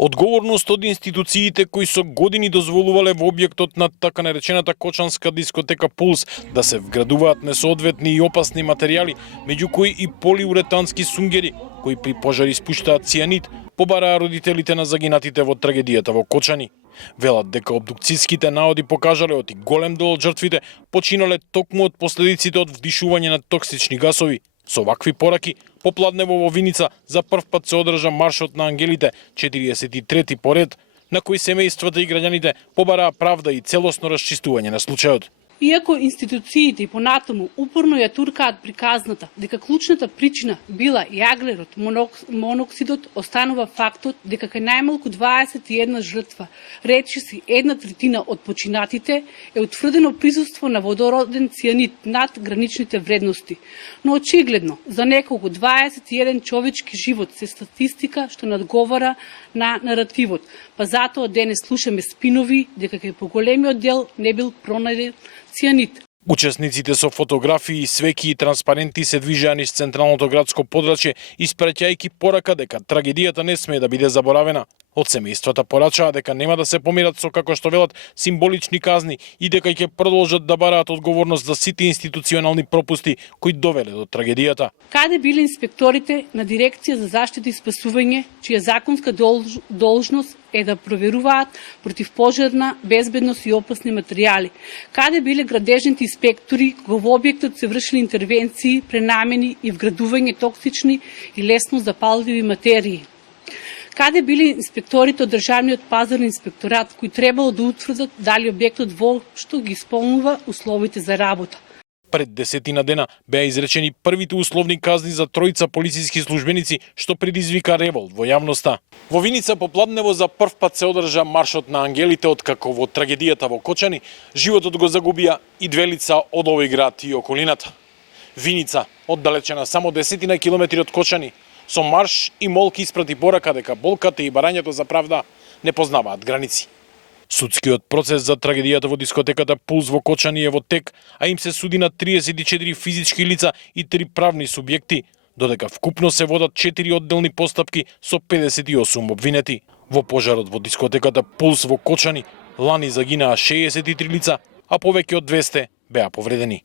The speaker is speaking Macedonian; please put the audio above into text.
Одговорност од институциите кои со години дозволувале во објектот на така наречената кочанска дискотека Пулс да се вградуваат несоодветни и опасни материјали, меѓу кои и полиуретански сунгери, кои при пожари испуштаат цијанид, побараа родителите на загинатите во трагедијата во Кочани. Велат дека обдукцијските наоди покажале оти голем дел од жртвите починале токму од последиците од вдишување на токсични гасови. Со вакви пораки, попладнево во Виница за прв пат се одржа маршот на ангелите, 43-ти поред, на кој семејствата и граѓаните побараа правда и целосно расчистување на случајот. Иако институциите и понатаму упорно ја туркаат приказната дека клучната причина била јаглерот, моноксидот, останува фактот дека кај најмалку 21 жртва, речиси 1/3 од починатите, е утврдено присуство на водороден цијанид над граничните вредности. Но очигледно, за неколку 21 човечки живот се статистика што надговара на наративот, па затоа денес слушаме спинови дека кај поголемиот дел не бил пронајден цијанид. Учесниците со фотографии, свеки и транспаренти се движеа низ централното градско подрачје, испраќајќи порака дека трагедијата не смее да биде заборавена. Од семејствата порачаа дека нема да се помират со, како што велат, символични казни и дека ќе продолжат да бараат одговорност за сите институционални пропусти кои довеле до трагедијата. Каде биле инспекторите на Дирекција за заштита и спасување, чија законска должност е да проверуваат противпожарна безбедност и опасни материјали? Каде биле градежните инспектори кога во објектот се вршили интервенции, пренамени и вградување токсични и лесно запалливи материи? Каде биле инспекторите од Државниот пазарен инспекторат кои требало да утврдат дали објектот воопшто ги исполнува условите за работа? Пред 10 дена беа изречени првите условни казни за тројца полициски службеници, што предизвика револт во јавноста. Во Виница попладнево за прв пат се одржа маршот на ангелите, откако во трагедијата во Кочани животот го загубија и две лица од овој град и околината. Виница, оддалечена само 10 километри од Кочани, со марш и молки испрати порака дека болката и барањето за правда не познаваат граници. Судскиот процес за трагедијата во дискотеката Пулс во Кочани е во тек, а им се суди на 34 физички лица и 3 правни субјекти, додека вкупно се водат 4 одделни постапки со 58 обвинети. Во пожарот во дискотеката Пулс во Кочани лани загинаа 63 лица, а повеќе од 200 беа повредени.